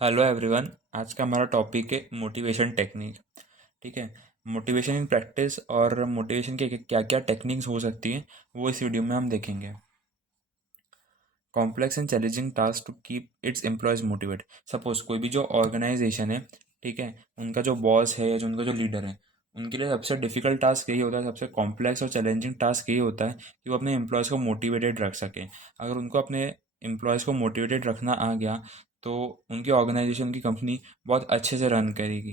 Hello everyone. आज का हमारा टॉपिक है मोटिवेशन टेक्निक। ठीक है। मोटिवेशन इन प्रैक्टिस और मोटिवेशन के क्या क्या टेक्निक्स हो सकती हैं वो इस वीडियो में हम देखेंगे। Complex and challenging task to keep its employees motivate. Suppose कोई भी जो ऑर्गेनाइजेशन है, ठीक है, उनका जो बॉस है या जो उनका जो लीडर है, उनके लिए सबसे डिफिकल्ट टास्क यही होता है, सबसे कॉम्प्लेक्स और चैलेंजिंग टास्क यही होता है कि वो अपने एम्प्लॉयज़ को मोटिवेटेड रख सकें। अगर उनको अपने एम्प्लॉयज़ को मोटिवेटेड रखना आ गया तो उनकी ऑर्गेनाइजेशन, उनकी कंपनी बहुत अच्छे से रन करेगी।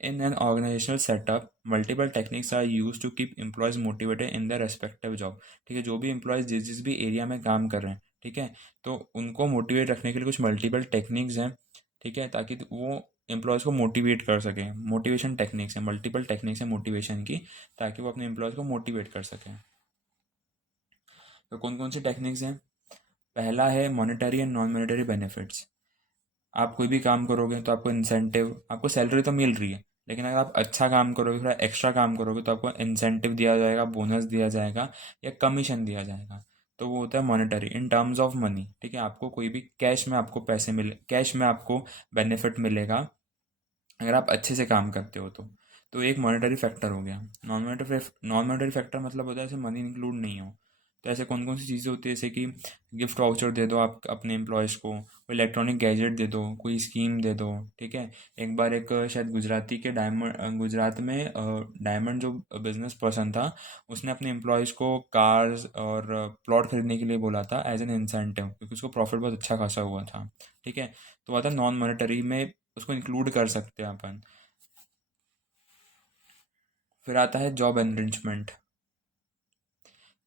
In an organizational setup, multiple techniques are used to keep employees motivated in their respective job। ठीक है, जो भी एम्प्लॉयज़ जिस जिस भी एरिया में काम कर रहे हैं, ठीक है, तो उनको मोटिवेट रखने के लिए कुछ मल्टीपल टेक्निक्स हैं। ठीक है, ताकि वो एम्प्लॉयज़ को मोटिवेट कर सकें। मोटिवेशन टेक्निक्स हैं, मल्टीपल टेक्निक्स हैं मोटिवेशन की, ताकि वो अपने एम्प्लॉयज़ को मोटिवेट कर सकें। तो कौन कौन सी टेक्निक्स हैं? पहला है monetary and non monetary benefits. आप कोई भी काम करोगे तो आपको इंसेंटिव, आपको सैलरी तो मिल रही है, लेकिन अगर आप अच्छा काम करोगे, थोड़ा एक्स्ट्रा काम करोगे, तो आपको इंसेंटिव दिया जाएगा, बोनस दिया जाएगा या कमीशन दिया जाएगा। तो वो होता है monetary in terms of money. ठीक है, आपको कोई भी कैश में आपको पैसे मिले, कैश में आपको बेनिफिट मिलेगा अगर आप अच्छे से काम करते हो तो एक मॉनेटरी फैक्टर हो गया। नॉन मॉनेटरी फैक्टर मतलब होता है ऐसे मनी इंक्लूड नहीं हो। तो ऐसे कौन कौन सी चीज़ें होती है, जैसे कि गिफ्ट वाउचर दे दो आप अपने एम्प्लॉयज़ को, कोई इलेक्ट्रॉनिक गैजेट दे दो, कोई स्कीम दे दो। ठीक है। एक बार एक शायद गुजराती के डायमंड, गुजरात में डायमंड जो बिजनेस पर्सन था, उसने अपने एम्प्लॉयज़ को कार्स और प्लॉट खरीदने के लिए बोला था एज एन इंसेंटिव, क्योंकि उसको प्रॉफिट बहुत अच्छा खासा हुआ था। ठीक है। तो वह था नॉन मॉनेटरी में, उसको इंक्लूड कर सकते हैं अपन। फिर आता है जॉब एनरिचमेंट।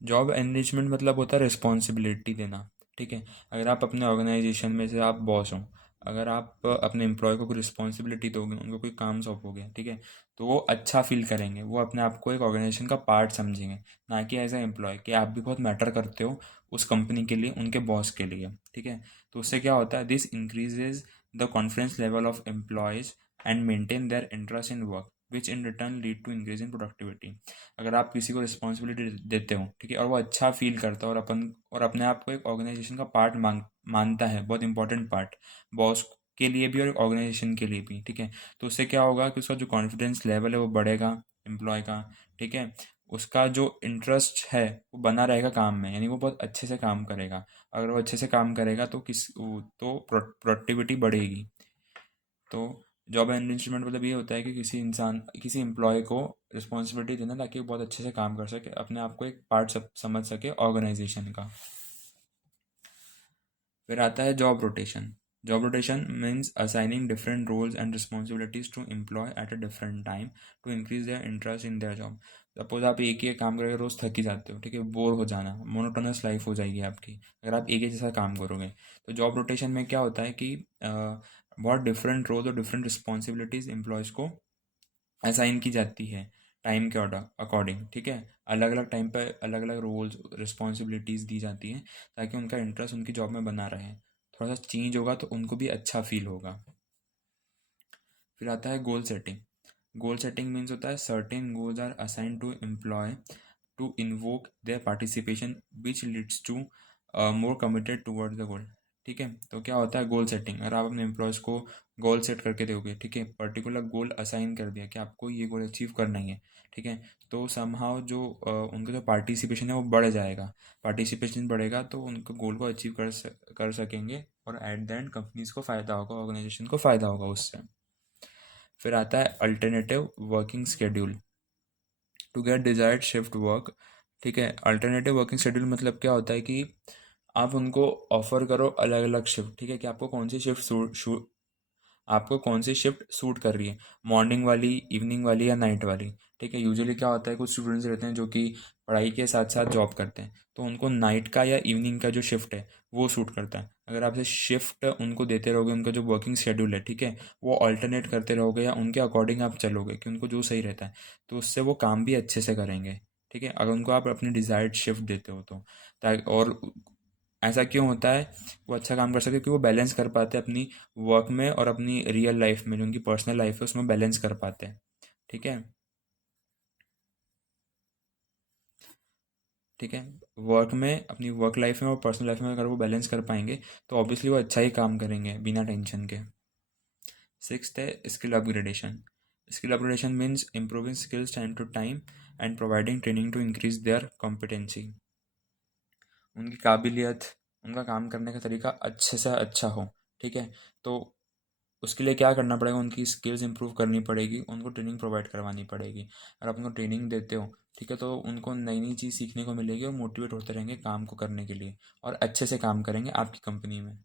जॉब एनरिचमेंट मतलब होता है रिस्पॉन्सिबिलिटी देना। ठीक है। अगर आप अपने ऑर्गेनाइजेशन में से आप बॉस हो, अगर आप अपने एम्प्लॉय को कोई रिस्पॉन्सिबिलिटी दोगे, उनको कोई काम सौंपोगे, ठीक है, तो वो अच्छा फील करेंगे, वो अपने आप को एक ऑर्गेनाइजेशन का पार्ट समझेंगे, ना कि एज ए एम्प्लॉय कि आप भी बहुत मैटर करते हो उस कंपनी के लिए, उनके बॉस के लिए। ठीक है। तो उससे क्या होता है, this increases the confidence level of employees and maintain their interest in work which in return lead to increase in productivity. अगर आप किसी को रिस्पॉन्सिबिलिटी देते हो, ठीक है, और वो अच्छा फील करता है और अपने आप को एक ऑर्गेनाइजेशन का पार्ट मानता है, बहुत इंपॉर्टेंट पार्ट, बॉस के लिए भी और ऑर्गेनाइजेशन के लिए भी। ठीक है। तो उससे क्या होगा कि उसका जो कॉन्फिडेंस लेवल है वो बढ़ेगा एम्प्लॉय का। ठीक है। उसका जो इंटरेस्ट है वो बना रहेगा काम में, यानी वो बहुत अच्छे से काम करेगा। अगर वो अच्छे से काम करेगा तो प्रोडक्टिविटी बढ़ेगी। तो जॉब एनरिचमेंट मतलब ये होता है कि किसी एम्प्लॉय को रिस्पॉन्सिबिलिटी देना, ताकि वो बहुत अच्छे से काम कर सके, अपने आप को एक पार्ट समझ सके ऑर्गेनाइजेशन का। फिर आता है job rotation. Job rotation means assigning different roles and responsibilities to employee at a different time to increase their interest in their job. Suppose आप एक ही काम करके रोज थक ही जाते हो, ठीक है, बोर हो जाना, मोनोटोनस लाइफ हो जाएगी आपकी अगर आप एक ही जैसा काम करोगे। तो जॉब रोटेशन में क्या होता है कि बहुत डिफरेंट रोल्स और डिफरेंट रिस्पॉन्सिबिलिटीज एम्प्लॉयज़ को असाइन की जाती है टाइम के ऑर्डर अकॉर्डिंग। ठीक है। अलग अलग टाइम पर अलग अलग रोल्स रिस्पॉन्सिबिलिटीज़ दी जाती हैं, ताकि उनका इंटरेस्ट उनकी जॉब में बना रहे। थोड़ा सा चेंज होगा तो उनको भी अच्छा फील होगा। फिर आता है goal setting. Goal setting means होता है certain goals are assign to employee to invoke their participation which leads to more committed towards the goal. ठीक है। तो क्या होता है गोल सेटिंग, अगर आप अपने एम्प्लॉयज़ को गोल सेट करके दोगे, ठीक है, पर्टिकुलर गोल असाइन कर दिया कि आपको ये गोल अचीव करना ही है, ठीक है, तो समहाउ जो उनका जो पार्टिसिपेशन है वो बढ़ जाएगा। पार्टिसिपेशन बढ़ेगा तो उनको गोल को अचीव कर सकेंगे, और एट द एंड कंपनीज को फ़ायदा होगा, ऑर्गेनाइजेशन को फ़ायदा होगा उससे। फिर आता है alternative working schedule to get desired shift work. ठीक है। अल्टरनेटिव वर्किंग शेड्यूल मतलब क्या होता है कि आप उनको ऑफर करो अलग अलग शिफ्ट। ठीक है, कि आपको कौन सी शिफ्ट सूट कर रही है, मॉर्निंग वाली, इवनिंग वाली या नाइट वाली। ठीक है। यूजुअली क्या होता है, कुछ स्टूडेंट्स रहते हैं जो कि पढ़ाई के साथ साथ जॉब करते हैं, तो उनको नाइट का या इवनिंग का जो शिफ्ट है वो सूट करता है। अगर आप शिफ्ट उनको देते रहोगे, उनका जो वर्किंग शेड्यूल है, ठीक है, वो ऑल्टरनेट करते रहोगे या उनके अकॉर्डिंग आप चलोगे कि उनको जो सही रहता है, तो उससे वो काम भी अच्छे से करेंगे। ठीक है, अगर उनको आप अपनी डिज़ायर्ड शिफ्ट देते हो तो। ताकि और ऐसा क्यों होता है, वो अच्छा काम कर सके क्योंकि वो बैलेंस कर पाते हैं अपनी वर्क में और अपनी रियल लाइफ में, जो उनकी पर्सनल लाइफ है उसमें बैलेंस कर पाते हैं। ठीक है। ठीक है। वर्क में, अपनी वर्क लाइफ में और पर्सनल लाइफ में अगर वो बैलेंस कर पाएंगे तो ऑब्वियसली वो अच्छा ही काम करेंगे बिना टेंशन के। सिक्स्थ है skill upgradation. Skill upgradation means improving skills time to time and providing training to increase their competency. उनकी काबिलियत, उनका काम करने का तरीका अच्छे से अच्छा हो। ठीक है। तो उसके लिए क्या करना पड़ेगा, उनकी स्किल्स इंप्रूव करनी पड़ेगी, उनको ट्रेनिंग प्रोवाइड करवानी पड़ेगी। अगर आप उनको ट्रेनिंग देते हो, ठीक है, तो उनको नई नई चीज़ सीखने को मिलेगी और मोटिवेट होते रहेंगे काम को करने के लिए और अच्छे से काम करेंगे आपकी कंपनी में।